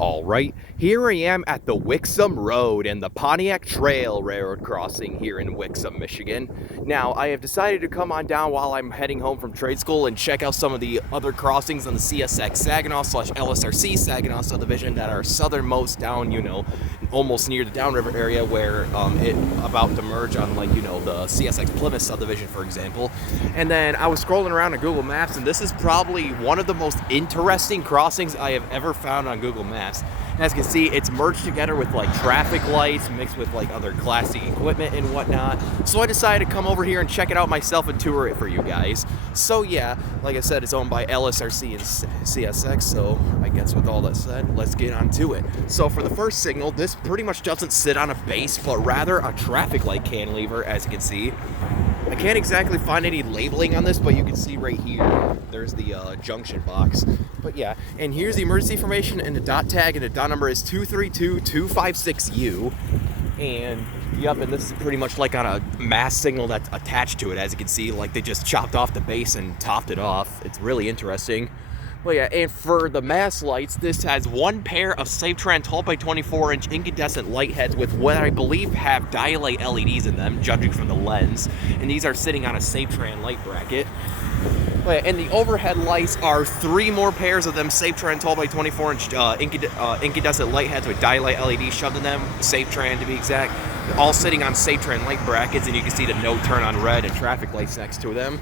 Alright, here I am at the Wixom Road and the Pontiac Trail Railroad crossing here in Wixom, Michigan. Now, I have decided to come on down while I'm heading home from trade school and check out some of the other crossings on the CSX Saginaw / LSRC Saginaw subdivision that are southernmost down, almost near the downriver area where it about to merge on, the CSX Plymouth subdivision, for example. And then I was scrolling around on Google Maps, and this is probably one of the most interesting crossings I have ever found on Google Maps. And as you can see, it's merged together with traffic lights mixed with other classy equipment and whatnot. So I decided to come over here and check it out myself and tour it for you guys. So yeah, like I said, it's owned by LSRC and CSX. So I guess with all that said, let's get on to it. So for the first signal, this pretty much doesn't sit on a base, but rather a traffic light cantilever, as you can see. I can't exactly find any labeling on this, but you can see right here, there's the junction box. But yeah, and here's the emergency information and the dot tag, and the dot number is 232256U. And yep, and this is pretty much like on a mast signal that's attached to it, as you can see, they just chopped off the base and topped it off. It's really interesting. Well, yeah, and for the mast lights, this has one pair of SafeTran 12 by 24-inch incandescent light heads with what I believe have dialite LEDs in them, judging from the lens. And these are sitting on a SafeTran light bracket. Well, yeah, and the overhead lights are three more pairs of them SafeTran 12 by 24-inch incandescent light heads with dialite LEDs shoved in them, SafeTran to be exact, all sitting on SafeTran light brackets, and you can see the no turn on red and traffic lights next to them.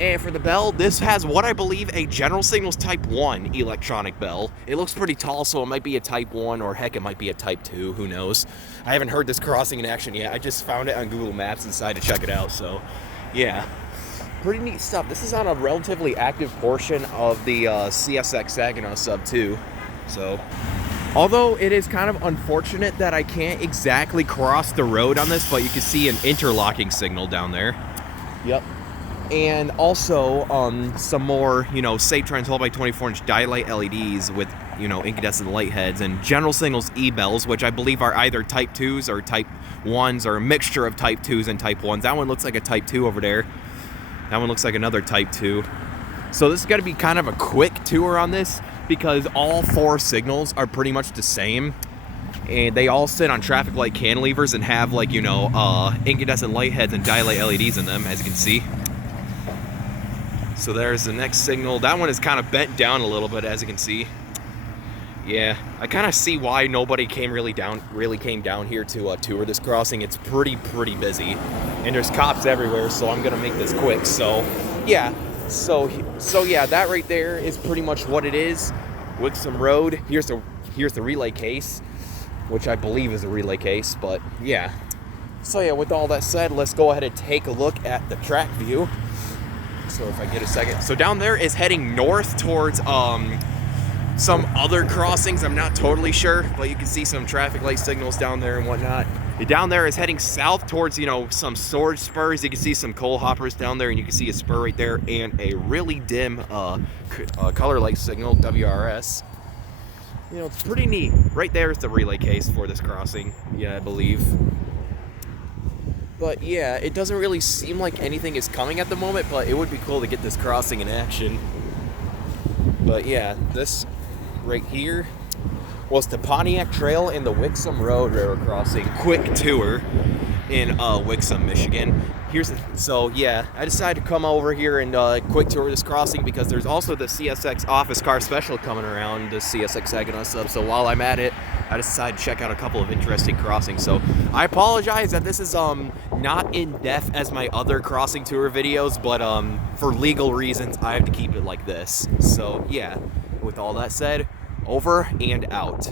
And for the bell, this has what I believe a General Signals Type 1 electronic bell. It looks pretty tall, so it might be a Type 1, or heck, it might be a Type 2, who knows. I haven't heard this crossing in action yet. I just found it on Google Maps and decided to check it out, so yeah. Pretty neat stuff. This is on a relatively active portion of the CSX Saginaw sub too, so. Although it is kind of unfortunate that I can't exactly cross the road on this, but you can see an interlocking signal down there. Yep. And also some more, SafeTran 12 by 24-inch dialite LEDs with, incandescent light heads, and General Signals E-bells, which I believe are either Type 2s or Type 1s, or a mixture of Type 2s and Type 1s. That one looks like a Type 2 over there. That one looks like another Type 2. So this is going to be kind of a quick tour on this, because all four signals are pretty much the same. And they all sit on traffic light cantilevers and have, incandescent light heads and dialite LEDs in them, as you can see. So there's the next signal. That one is kind of bent down a little bit, as you can see. Yeah, I kind of see why nobody really came down here to tour this crossing. It's pretty busy, and there's cops everywhere. So I'm gonna make this quick. So yeah, so yeah, that right there is pretty much what it is. Wixom Road. Here's the relay case, which I believe is a relay case. But yeah. So yeah, with all that said, let's go ahead and take a look at the track view. So if I get a second. So down there is heading north towards some other crossings. I'm not totally sure, but you can see some traffic light signals down there and whatnot. Down there is heading south towards, some storage spurs. You can see some coal hoppers down there, and you can see a spur right there and a really dim color light signal, WRS. It's pretty neat. Right there is the relay case for this crossing. Yeah, I believe. But yeah, it doesn't really seem like anything is coming at the moment, but it would be cool to get this crossing in action. But yeah, this right here was the Pontiac Trail and the Wixom Road Railroad crossing quick tour in Wixom, Michigan. So yeah, I decided to come over here and quick tour this crossing because there's also the CSX office car special coming around the CSX Saginaw sub. So while I'm at it, I decided to check out a couple of interesting crossings. So I apologize that this is not in depth as my other crossing tour videos, but for legal reasons I have to keep it like this. So yeah, with all that said, over and out.